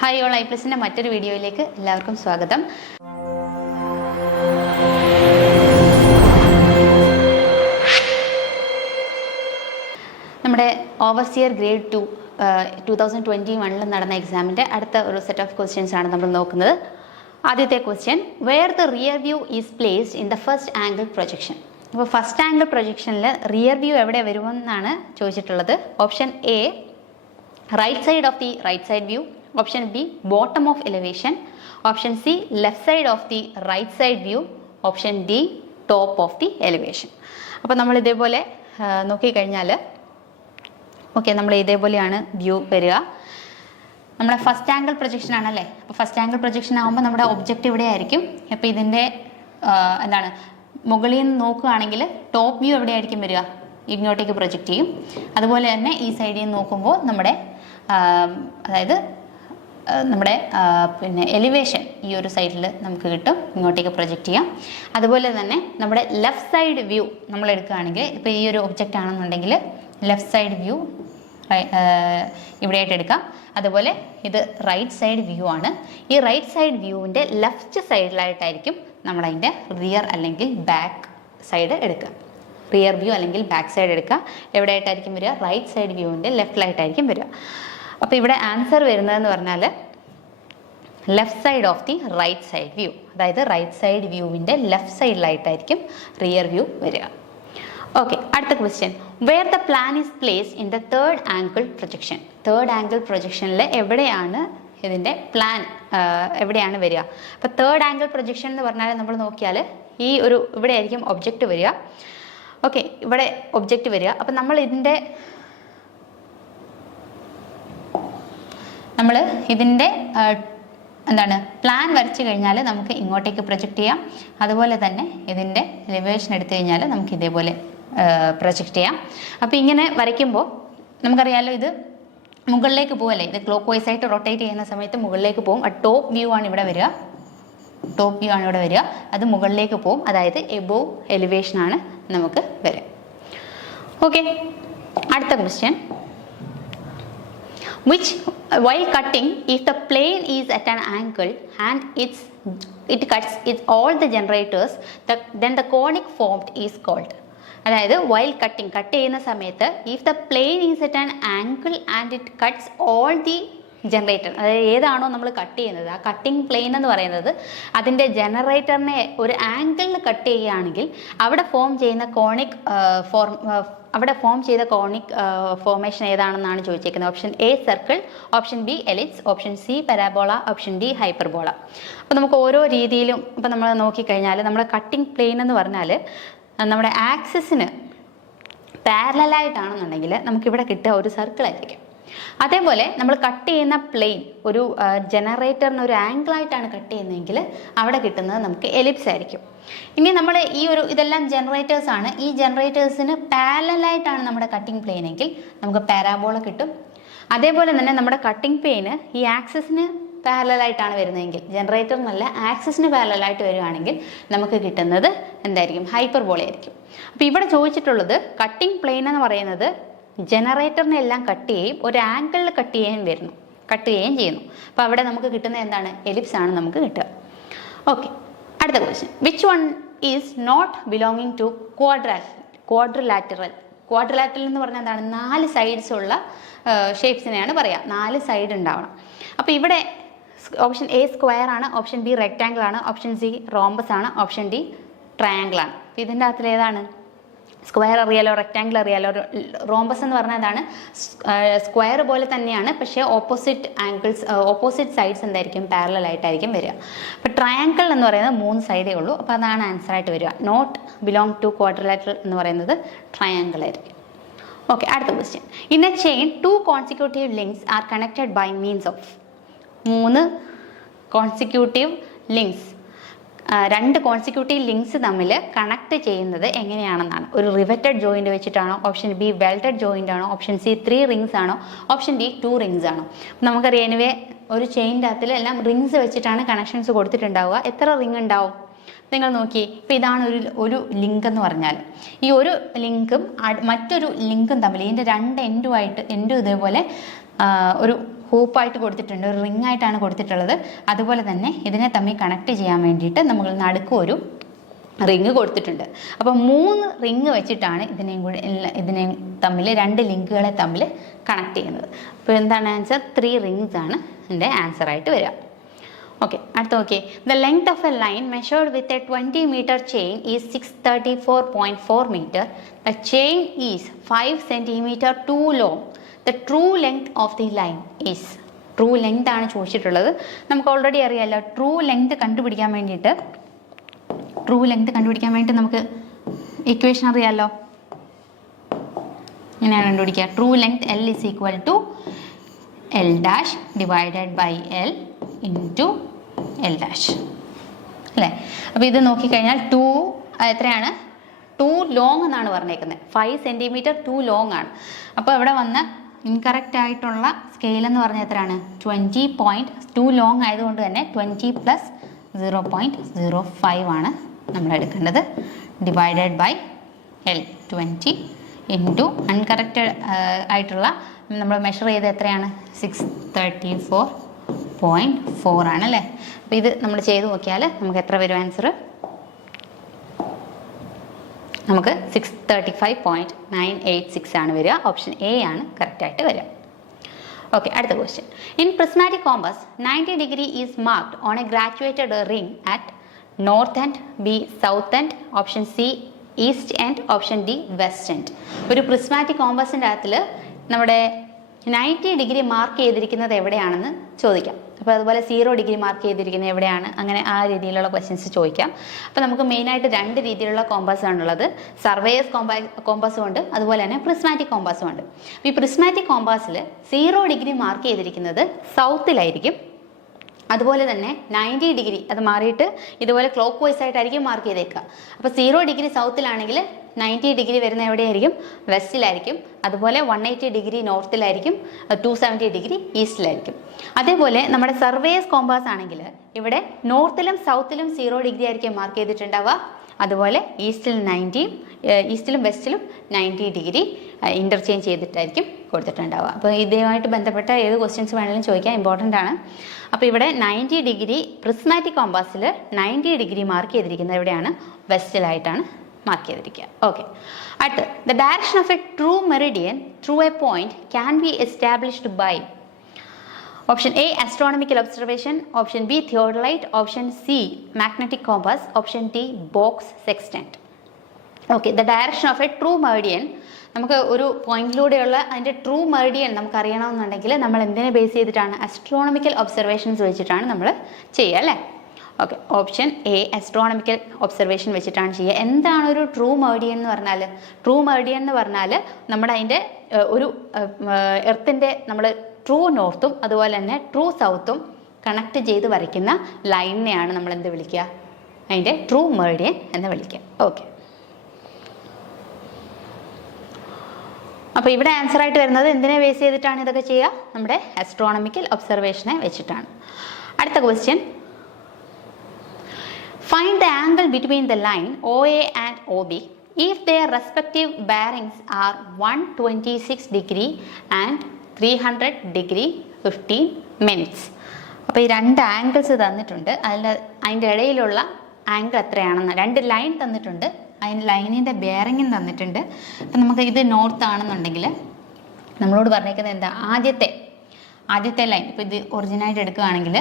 Hi all ഐപ്ലസിൻ്റെ മറ്റൊരു വീഡിയോയിലേക്ക് എല്ലാവർക്കും സ്വാഗതം. നമ്മുടെ ഓവർസിയർ ഗ്രേഡ് 2 2021 നടന്ന എക്സാമിൻ്റെ അടുത്ത ഒരു സെറ്റ് ഓഫ് ക്വസ്റ്റ്യൻസ് ആണ് നമ്മൾ നോക്കുന്നത്. ആദ്യത്തെ question, where the rear view is placed in the first angle projection. അപ്പോൾ ഫസ്റ്റ് ആംഗിൾ പ്രൊജക്ഷനിൽ റിയർ വ്യൂ എവിടെ വരുമെന്നാണ് ചോദിച്ചിട്ടുള്ളത്. Option A right side of the right side view, option B bottom of elevation, option C left side of the right side view, option D top of the elevation. അപ്പോൾ നമ്മൾ ഇതേപോലെ നോക്കിക്കഴിഞ്ഞാൽ നമ്മൾ ഇതേപോലെയാണ് view വരിക. നമ്മുടെ ഫസ്റ്റ് ആംഗിൾ പ്രൊജക്ഷൻ ആണല്ലേ. അപ്പോൾ ഫസ്റ്റ് ആംഗിൾ പ്രൊജക്ഷൻ ആകുമ്പോൾ നമ്മുടെ ഒബ്ജക്റ്റ് ഇവിടെ ആയിരിക്കും. അപ്പോൾ ഇതിൻ്റെ എന്താണ് മുകളിൽ നിന്ന് നോക്കുകയാണെങ്കിൽ ടോപ്പ് വ്യൂ എവിടെയായിരിക്കും വരിക, ഇങ്ങോട്ടേക്ക് പ്രൊജക്റ്റ് ചെയ്യും. അതുപോലെ തന്നെ ഈ സൈഡിൽ നിന്ന് നോക്കുമ്പോൾ നമ്മുടെ അതായത് നമ്മുടെ പിന്നെ എലിവേഷൻ ഈ ഒരു സൈഡിൽ നമുക്ക് കിട്ടും, ഇങ്ങോട്ടേക്ക് പ്രൊജക്റ്റ് ചെയ്യാം. അതുപോലെ തന്നെ നമ്മുടെ ലെഫ്റ്റ് സൈഡ് വ്യൂ നമ്മൾ എടുക്കുകയാണെങ്കിൽ, ഇപ്പോൾ ഈ ഒരു ഒബ്ജക്റ്റ് ആണെന്നുണ്ടെങ്കിൽ ലെഫ്റ്റ് സൈഡ് വ്യൂ ഇവിടെയായിട്ട് എടുക്കാം. അതുപോലെ ഇത് റൈറ്റ് സൈഡ് വ്യൂ ആണ്. ഈ റൈറ്റ് സൈഡ് വ്യൂവിൻ്റെ ലെഫ്റ്റ് സൈഡിലായിട്ടായിരിക്കും നമ്മളതിൻ്റെ റിയർ അല്ലെങ്കിൽ ബാക്ക് സൈഡ് എടുക്കുക. റിയർ വ്യൂ അല്ലെങ്കിൽ ബാക്ക് സൈഡ് എടുക്കുക. എവിടെയായിട്ടായിരിക്കും വരിക, റൈറ്റ് സൈഡ് വ്യൂവിൻ്റെ ലെഫ്റ്റിലായിട്ടായിരിക്കും വരിക. അപ്പോൾ ഇവിടെ ആൻസർ വരുന്നതെന്ന് പറഞ്ഞാൽ left side of the right side view, അതായത് റൈറ്റ് സൈഡ് വ്യൂവിൻ്റെ ലെഫ്റ്റ് സൈഡിലായിട്ടായിരിക്കും റിയർ വ്യൂ വരിക. ഓക്കെ, അടുത്ത question, where the plan is place in the third angle projection. Third angle പ്രൊജക്ഷനിൽ എവിടെയാണ് ഇതിൻ്റെ പ്ലാൻ എവിടെയാണ് വരിക. അപ്പോൾ തേർഡ് ആംഗിൾ പ്രൊജക്ഷൻ എന്ന് പറഞ്ഞാൽ നമ്മൾ നോക്കിയാൽ ഈ ഒരു ഇവിടെ ആയിരിക്കും ഒബ്ജക്റ്റ് വരിക. ഓക്കെ, ഇവിടെ ഒബ്ജക്റ്റ് വരിക. അപ്പം നമ്മൾ ഇതിൻ്റെ എന്താണ് പ്ലാൻ വരച്ചു കഴിഞ്ഞാൽ നമുക്ക് ഇങ്ങോട്ടേക്ക് പ്രൊജക്റ്റ് ചെയ്യാം. അതുപോലെ തന്നെ ഇതിൻ്റെ എലിവേഷൻ എടുത്തു കഴിഞ്ഞാൽ നമുക്ക് ഇതേപോലെ പ്രൊജക്റ്റ് ചെയ്യാം. അപ്പോൾ ഇങ്ങനെ വരയ്ക്കുമ്പോൾ നമുക്കറിയാമല്ലോ ഇത് മുകളിലേക്ക് പോകല്ലേ, ഇത് ക്ലോക്ക് വൈസ് ആയിട്ട് റൊട്ടേറ്റ് ചെയ്യുന്ന സമയത്ത് മുകളിലേക്ക് പോകും. ടോപ്പ് വ്യൂ ആണ് ഇവിടെ വരിക, ടോപ്പ് വ്യൂ ആണ് ഇവിടെ വരിക. അത് മുകളിലേക്ക് പോകും, അതായത് എബോവ് എലിവേഷൻ ആണ് നമുക്ക് വരിക. ഓക്കെ, അടുത്ത question, which while cutting, if the plane is at an angle and it cuts all the generators, then the conic formed is called. അതായത് while cutting, കട്ട് ചെയ്യുന്ന സമയത്ത് if the plane is at an angle and it cuts all the generator, അതായത് ഏതാണോ നമ്മൾ cut ചെയ്യുന്നത് ആ cutting plain എന്ന് പറയുന്നത് അതിൻ്റെ ജനറേറ്ററിനെ ഒരു ആംഗിളിൽ കട്ട് ചെയ്യുകയാണെങ്കിൽ അവിടെ ഫോം ചെയ്യുന്ന കോണിക് ഫോർമേഷൻ ഏതാണെന്നാണ് ചോദിച്ചിരിക്കുന്നത്. Option A circle, option B ellipse, option C parabola, option D hyperbola. അപ്പോൾ നമുക്ക് ഓരോ രീതിയിലും ഇപ്പോൾ നമ്മൾ നോക്കിക്കഴിഞ്ഞാൽ നമ്മുടെ കട്ടിങ് പ്ലെയിൻ എന്ന് പറഞ്ഞാൽ നമ്മുടെ ആക്സിസിന് പാരലായിട്ടാണെന്നുണ്ടെങ്കിൽ നമുക്കിവിടെ കിട്ടുക ഒരു സർക്കിൾ ആയിരിക്കും. അതേപോലെ നമ്മൾ കട്ട് ചെയ്യുന്ന പ്ലെയിൻ ഒരു ജനറേറ്ററിന് ഒരു ആംഗിളായിട്ടാണ് കട്ട് ചെയ്യുന്നതെങ്കിൽ അവിടെ കിട്ടുന്നത് നമുക്ക് എലിപ്സ് ആയിരിക്കും. ഇനി നമ്മൾ ഇതെല്ലാം ജനറേറ്റേഴ്സ് ആണ്. ഈ ജനറേറ്റേഴ്സിന് പാരലായിട്ടാണ് നമ്മുടെ കട്ടിംഗ് പ്ലെയിൻ എങ്കിൽ നമുക്ക് പാരാബോള കിട്ടും. അതേപോലെ തന്നെ നമ്മുടെ കട്ടിംഗ് പ്ലെയിന് ഈ ആക്സിസിന് പാരലായിട്ടാണ് വരുന്നതെങ്കിൽ, ജനറേറ്ററിനല്ല ആക്സിസിന് പാരലായിട്ട് വരികയാണെങ്കിൽ നമുക്ക് കിട്ടുന്നത് എന്തായിരിക്കും, ഹൈപ്പർബോള ആയിരിക്കും. അപ്പോൾ ഇവിടെ ചോദിച്ചിട്ടുള്ളത് കട്ടിംഗ് പ്ലെയിൻ എന്ന് പറയുന്നത് ജനറേറ്ററിനെ എല്ലാം കട്ട് ചെയ്യുകയും ഒരു ആംഗിളിൽ കട്ട് ചെയ്യുകയും ചെയ്യുന്നു. അപ്പോൾ അവിടെ നമുക്ക് കിട്ടുന്നത് എന്താണ്, എലിപ്സ് ആണ് നമുക്ക് കിട്ടുക. ഓക്കെ, അടുത്ത question, which one is not belonging to quadrilateral. Quadrilateral എന്ന് പറഞ്ഞാൽ എന്താണ്, 4 സൈഡ്സ് ഉള്ള ഷേപ്സിനെയാണ് പറയുക. 4 സൈഡ് ഉണ്ടാവണം. അപ്പോൾ ഇവിടെ ഓപ്ഷൻ എ സ്ക്വയർ ആണ്, ഓപ്ഷൻ ബി റെക്റ്റാങ്കിൾ ആണ്, ഓപ്ഷൻ സി റോംബസ് ആണ്, ഓപ്ഷൻ ഡി ട്രയാങ്കിൾ ആണ്. അപ്പോൾ ഇതിൻ്റെ അകത്തിൽ ഏതാണ്, സ്ക്വയർ അറിയാലോ, റെക്റ്റാങ്കിൾ അറിയാലോ. റോംബസ് എന്ന് പറഞ്ഞാൽ അതാണ് സ്ക്വയർ പോലെ തന്നെയാണ്, പക്ഷേ ഓപ്പോസിറ്റ് സൈഡ്സ് എന്തായിരിക്കും, പാരലൽ ആയിട്ടായിരിക്കും വരിക. അപ്പോൾ ട്രയാങ്കിൾ എന്ന് പറയുന്നത് 3 സൈഡേ ഉള്ളൂ. അപ്പോൾ അതാണ് ആൻസർ ആയിട്ട് വരിക. നോട്ട് ബിലോങ് ടു ക്വാഡ്രിലാറ്ററൽ എന്ന് പറയുന്നത് ട്രയാങ്കിൾ ആയിരിക്കും. ഓക്കെ, അടുത്ത question, in a chain 2 consecutive links are connected by means of. 3 consecutive links, 2 consecutive links തമ്മിൽ കണക്ട് ചെയ്യുന്നത് എങ്ങനെയാണെന്നാണ്. ഒരു റിവറ്റഡ് ജോയിൻ്റ് വെച്ചിട്ടാണോ, ഓപ്ഷൻ ബി വെൽഡഡ് ജോയിൻ്റ് ആണോ, ഓപ്ഷൻ സി 3 റിങ്സ് ആണോ, ഓപ്ഷൻ ഡി 2 റിങ്സ് ആണോ. നമുക്കറിയാം എനിവേ ഒരു ചെയിൻ്റെ അകത്തിൽ എല്ലാം റിങ്സ് വെച്ചിട്ടാണ് കണക്ഷൻസ് കൊടുത്തിട്ടുണ്ടാവുക. എത്ര റിങ് ഉണ്ടാവും നിങ്ങൾ നോക്കി. ഇപ്പോൾ ഇതാണ് ഒരു ലിങ്ക് എന്ന് പറഞ്ഞാൽ, ഈ ഒരു ലിങ്കും മറ്റൊരു ലിങ്കും തമ്മിൽ ഇതിൻ്റെ 2 എൻഡും ഇതേപോലെ ഒരു ഹൂപ്പായിട്ട് കൊടുത്തിട്ടുണ്ട്, ഒരു റിംഗ് ആയിട്ടാണ് കൊടുത്തിട്ടുള്ളത്. അതുപോലെ തന്നെ ഇതിനെ തമ്മിൽ കണക്ട് ചെയ്യാൻ വേണ്ടിയിട്ട് നമ്മൾ നടുക്കും ഒരു റിങ് കൊടുത്തിട്ടുണ്ട്. അപ്പോൾ 3 റിങ് വെച്ചിട്ടാണ് ഇതിനെയും തമ്മിൽ 2 ലിങ്കുകളെ തമ്മിൽ കണക്ട് ചെയ്യുന്നത്. അപ്പോൾ എന്താണ് ആൻസർ? 3 റിങ്സ് ആണ് ഇതിൻ്റെ ആൻസർ ആയിട്ട് വരിക. ഓക്കെ, അടുത്ത നോക്കിയേ. The length of a line measured with a 20 meter chain is 634.4 meter. The chain is 5 centimeter too long. The true length of the line is. True length ആണ് ചോദിച്ചിട്ടുള്ളത്. നമുക്ക് already അറിയാമല്ലോ, ട്രൂ ലെങ്ത് കണ്ടുപിടിക്കാൻ വേണ്ടി നമുക്ക് equation അറിയാമല്ലോ. ഇങ്ങനെയാണ് കണ്ടുപിടിക്കുക. True length L is equal to L dash divided by L into L dash അല്ലേ. അപ്പോൾ ഇത് നോക്കിക്കഴിഞ്ഞാൽ എത്രയാണ്? 2 ലോങ് എന്നാണ് പറഞ്ഞേക്കുന്നത്. 5 centimeter ടു ലോങ് ആണ്. അപ്പോൾ ഇവിടെ വന്ന ഇൻകറക്റ്റ് ആയിട്ടുള്ള സ്കെയിൽ എന്ന് പറഞ്ഞാൽ എത്രയാണ്? 20.2 ലോങ് ആയതുകൊണ്ട് തന്നെ 20 + 0.05 ആണ് നമ്മൾ എടുക്കേണ്ടത്. Divided by L 20 into uncorrected ആയിട്ടുള്ള നമ്മൾ മെഷർ ചെയ്ത് എത്രയാണ്? 634.4 ആണ് അല്ലേ. അപ്പോൾ ഇത് നമ്മൾ ചെയ്ത് നോക്കിയാൽ നമുക്ക് എത്ര വരും ആൻസർ? നമുക്ക് 635.986 ആണ് വരിക. ഓപ്ഷൻ എ ആണ് കറക്റ്റായിട്ട് വരിക. ഓക്കെ, അടുത്ത question. In prismatic compass 90 degree is marked on A graduated ring at north end, B south end, option C east end, option D west end. ഒരു പ്രിസ്മാറ്റിക് കോമ്പസിൻ്റെ അകത്തിൽ നമ്മുടെ 90 degree മാർക്ക് ചെയ്തിരിക്കുന്നത് എവിടെയാണെന്ന് ചോദിക്കാം. അപ്പോൾ അതുപോലെ 0 degree മാർക്ക് ചെയ്തിരിക്കുന്നത് എവിടെയാണ്, അങ്ങനെ ആ രീതിയിലുള്ള ക്വസ്റ്റ്യൻസ് ചോദിക്കാം. അപ്പോൾ നമുക്ക് മെയിനായിട്ട് 2 രീതിയിലുള്ള കോമ്പസ് ആണുള്ളത്. സർവേയേഴ്സ് കോമ്പസും ഉണ്ട്, അതുപോലെ തന്നെ പ്രിസ്മാറ്റിക് കോമ്പസും ഉണ്ട്. ഈ പ്രിസ്മാറ്റിക് കോമ്പസിൽ 0 degree മാർക്ക് ചെയ്തിരിക്കുന്നത് സൗത്തിലായിരിക്കും. അതുപോലെ തന്നെ 90 degree അത് മാറിയിട്ട് ഇതുപോലെ ക്ലോക്ക് വൈസ് ആയിട്ടായിരിക്കും മാർക്ക് ചെയ്തേക്കുക. അപ്പോൾ 0 degree സൗത്തിലാണെങ്കിൽ 90 degree വരുന്ന എവിടെയായിരിക്കും? വെസ്റ്റിലായിരിക്കും. അതുപോലെ 180 degree നോർത്തിലായിരിക്കും, 270 degree ഈസ്റ്റിലായിരിക്കും. അതേപോലെ നമ്മുടെ സർവേയേഴ്സ് കോമ്പാസ് ആണെങ്കിൽ ഇവിടെ നോർത്തിലും സൗത്തിലും 0 degree ആയിരിക്കും മാർക്ക് ചെയ്തിട്ടുണ്ടാവുക. അതുപോലെ ഈസ്റ്റിലും വെസ്റ്റിലും 90 degree ഇൻ്റർചേഞ്ച് ചെയ്തിട്ടായിരിക്കും കൊടുത്തിട്ടുണ്ടാവുക. അപ്പോൾ ഇതുമായിട്ട് ബന്ധപ്പെട്ട ഏത് ക്വസ്റ്റ്യൻസ് വേണമെങ്കിലും ചോദിക്കാം, ഇമ്പോർട്ടൻ്റ് ആണ്. അപ്പോൾ ഇവിടെ 90 degree പ്രിസ്മാറ്റിക് കോമ്പാസിൽ 90 degree മാർക്ക് ചെയ്തിരിക്കുന്നത് എവിടെയാണ്? വെസ്റ്റിലായിട്ടാണ് മാർക്ക് ചെയ്തിരിക്കുക. ഓക്കെ, അടുത്ത്. The direction of a true meridian through a point can be established by option A astronomical observation, option B theodolite, option C magnetic compass, option D box sextant. Okay, the direction of a true meridian, നമുക്ക് ഒരു പോയിന്റിലൂടെയുള്ള അതിൻ്റെ true meridian നമുക്ക് അറിയണമെന്നുണ്ടെങ്കിൽ നമ്മൾ എന്തിനെ base ചെയ്തിട്ടാണ്? astronomical observations വെച്ചിട്ടാണ് നമ്മൾ ചെയ്യുക അല്ലേ. Okay, option A astronomical observation വെച്ചിട്ടാണ് ചെയ്യുക. എന്താണ് ഒരു ട്രൂ മെറിഡിയൻ എന്ന് പറഞ്ഞാൽ? ട്രൂ മെറിഡിയൻ എന്ന് പറഞ്ഞാൽ നമ്മുടെ അതിൻ്റെ ഒരു എർത്തിൻ്റെ നമ്മൾ ട്രൂ നോർത്തും അതുപോലെ തന്നെ ട്രൂ സൗത്തും കണക്ട് ചെയ്ത് വരയ്ക്കുന്ന ലൈനിനെയാണ് നമ്മൾ എന്ത് വിളിക്കുക? അതിൻ്റെ ട്രൂ മെറിഡിയൻ എന്ന് വിളിക്കുക. ഓക്കെ, അപ്പോൾ ഇവിടെ ആൻസർ ആയിട്ട് വരുന്നത് എന്തിനെ ബേസ് ചെയ്തിട്ടാണ് ഇതൊക്കെ ചെയ്യുക? നമ്മുടെ astronomical ഒബ്സർവേഷനെ വെച്ചിട്ടാണ്. അടുത്ത question. Find the angle between the line OA and OB if their respective bearings are 126 degree and 300 degree 15 minutes. അപ്പോൾ ഈ 2 ആംഗിൾസ് തന്നിട്ടുണ്ട്. അതിൻ്റെ ഇടയിലുള്ള ആംഗിൾ എത്രയാണെന്ന് 2 ലൈൻ തന്നിട്ടുണ്ട്. അതിന് ലൈനിൻ്റെ ബെയറിങ്ങും തന്നിട്ടുണ്ട്. അപ്പം നമുക്ക് ഇത് നോർത്ത് ആണെന്നുണ്ടെങ്കിൽ നമ്മളോട് പറഞ്ഞേക്കുന്നത് എന്താ? ആദ്യത്തെ ലൈൻ, ഇപ്പോൾ ഇത് ഒറിജിനായിട്ട് എടുക്കുകയാണെങ്കിൽ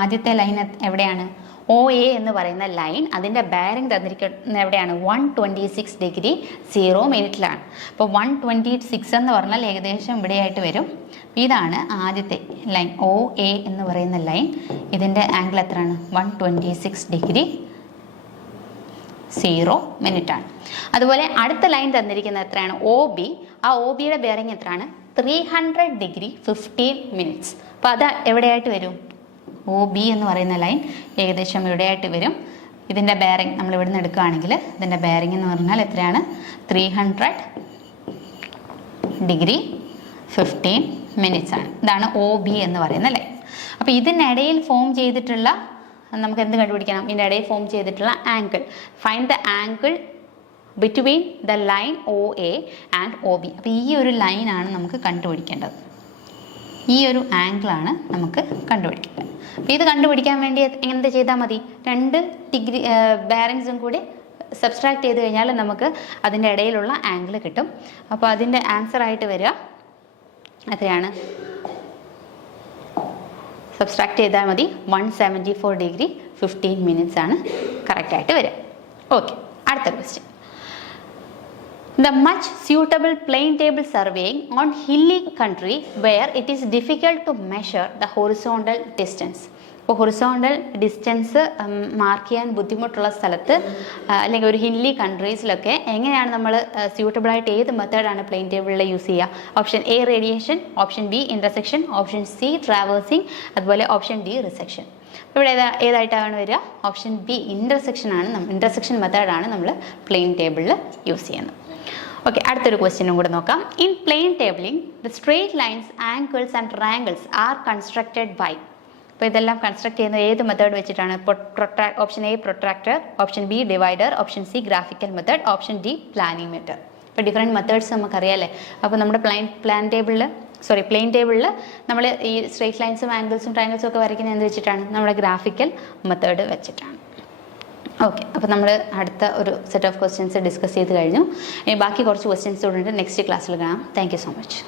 ആദ്യത്തെ ലൈൻ എവിടെയാണ്? OA എന്ന് പറയുന്ന ലൈൻ, അതിൻ്റെ ബെയറിംഗ് തന്നിരിക്കുന്ന എവിടെയാണ്? 126 degree 0 minute-ലാണ്. അപ്പോൾ 126 എന്ന് പറഞ്ഞാൽ ഏകദേശം ഇവിടെയായിട്ട് വരും. ഇതാണ് ആദ്യത്തെ ലൈൻ OA എന്ന് പറയുന്ന ലൈൻ. ഇതിൻ്റെ ആംഗിൾ എത്രയാണ്? 126 degree 0 minute-ആണ്. അതുപോലെ അടുത്ത ലൈൻ തന്നിരിക്കുന്നത് എത്രയാണ്? OB. ആ OBയുടെ ബെയറിംഗ് എത്രയാണ്? 300 degree 15 minutes. അപ്പോൾ അത് എവിടെയായിട്ട് വരും? OB എന്ന് പറയുന്ന ലൈൻ ഏകദേശം ഇവിടെയായിട്ട് വരും. ഇതിൻ്റെ ബെയറിംഗ് നമ്മൾ ഇവിടെ നിന്ന് എടുക്കുകയാണെങ്കിൽ ഇതിൻ്റെ ബെയറിംഗ് എന്ന് പറഞ്ഞാൽ എത്രയാണ്? 300 degree 15 minutes ആണ്. ഇതാണ് OB എന്ന് പറയുന്ന ലൈൻ. അപ്പോൾ ഇതിനിടയിൽ ഫോം ചെയ്തിട്ടുള്ള നമുക്ക് എന്ത് കണ്ടുപിടിക്കണം? ഇതിൻ്റെ ഇടയിൽ ഫോം ചെയ്തിട്ടുള്ള angle. Find the angle between the line OA and OB. അപ്പോൾ ഈ ഒരു ലൈനാണ് നമുക്ക് കണ്ടുപിടിക്കേണ്ടത്. ഈ ഒരു ആംഗിളാണ് നമുക്ക് കണ്ടുപിടിക്കേണ്ടത്. അപ്പോൾ ഇത് കണ്ടുപിടിക്കാൻ വേണ്ടി എന്ത് ചെയ്താൽ മതി, 2 ഡിഗ്രി ബെയറിങ്സും കൂടി സബ്സ്ട്രാക്ട് ചെയ്ത് കഴിഞ്ഞാൽ നമുക്ക് അതിൻ്റെ ഇടയിലുള്ള ആംഗിൾ കിട്ടും. അപ്പോൾ അതിൻ്റെ ആൻസർ ആയിട്ട് വരിക എത്രയാണ്, സബ്സ്ട്രാക്ട് ചെയ്താൽ മതി 174 ഡിഗ്രി 15 മിനിറ്റ്സ് ആണ് കറക്റ്റായിട്ട് വരിക. ഓക്കെ, അടുത്ത question. The much suitable plane table surveying on hilly country where it is difficult to measure the horizontal distance. ഇപ്പോൾ ഹൊറിസോണ്ടൽ ഡിസ്റ്റൻസ് മാർക്ക് ചെയ്യാൻ ബുദ്ധിമുട്ടുള്ള സ്ഥലത്ത് അല്ലെങ്കിൽ ഒരു ഹില്ലി കൺട്രീസിലൊക്കെ എങ്ങനെയാണ് നമ്മൾ സ്യൂട്ടബിളായിട്ട് ഏത് മെത്തേഡാണ് പ്ലെയിൻ ടേബിളിൽ യൂസ് ചെയ്യുക? Option A radiation, option B intersection, option C traversing, അതുപോലെ ഓപ്ഷൻ ഡി റിസെക്ഷൻ. ഇവിടെ ഏതായിട്ടാണ് വരിക? ഓപ്ഷൻ ബി ഇൻ്റർസെക്ഷൻ മെത്തേഡാണ് നമ്മൾ പ്ലെയിൻ ടേബിളിൽ യൂസ് ചെയ്യുന്നത്. ഓക്കെ, അടുത്തൊരു ക്വസ്റ്റ്യനും കൂടെ നോക്കാം. In plane tabling the straight lines, angles and triangles are constructed by. അപ്പോൾ ഇതെല്ലാം കൺസ്ട്രക്ട് ചെയ്യുന്നത് ഏത് മെത്തേഡ് വെച്ചിട്ടാണ്? Option A protractor, option B divider, option C graphical method, option D planing method. ഇപ്പോൾ ഡിഫറെൻറ്റ് മെത്തേഡ്സ് നമുക്കറിയാമല്ലേ. അപ്പോൾ നമ്മുടെ പ്ലെയിൻ ടേബിളിൽ നമ്മൾ ഈ സ്ട്രേറ്റ് ലൈൻസും ആംഗിൾസും ട്രയാങ്കിൾസും ഒക്കെ വരയ്ക്കുന്നത് എന്ത് വെച്ചിട്ടാണ്? നമ്മുടെ ഗ്രാഫിക്കൽ മെത്തേഡ് വെച്ചിട്ടാണ്. ഓക്കെ, അപ്പോൾ നമ്മൾ അടുത്ത ഒരു സെറ്റ് ഓഫ് ക്വസ്റ്റ്യൻസ് ഡിസ്കസ് ചെയ്ത് കഴിഞ്ഞു. ബാക്കി കുറച്ച് ക്വസ്റ്റ്യൻസ് കൂടെ ഉണ്ട്, നെക്സ്റ്റ് ക്ലാസ്സിൽ കാണാം. Thank you so much.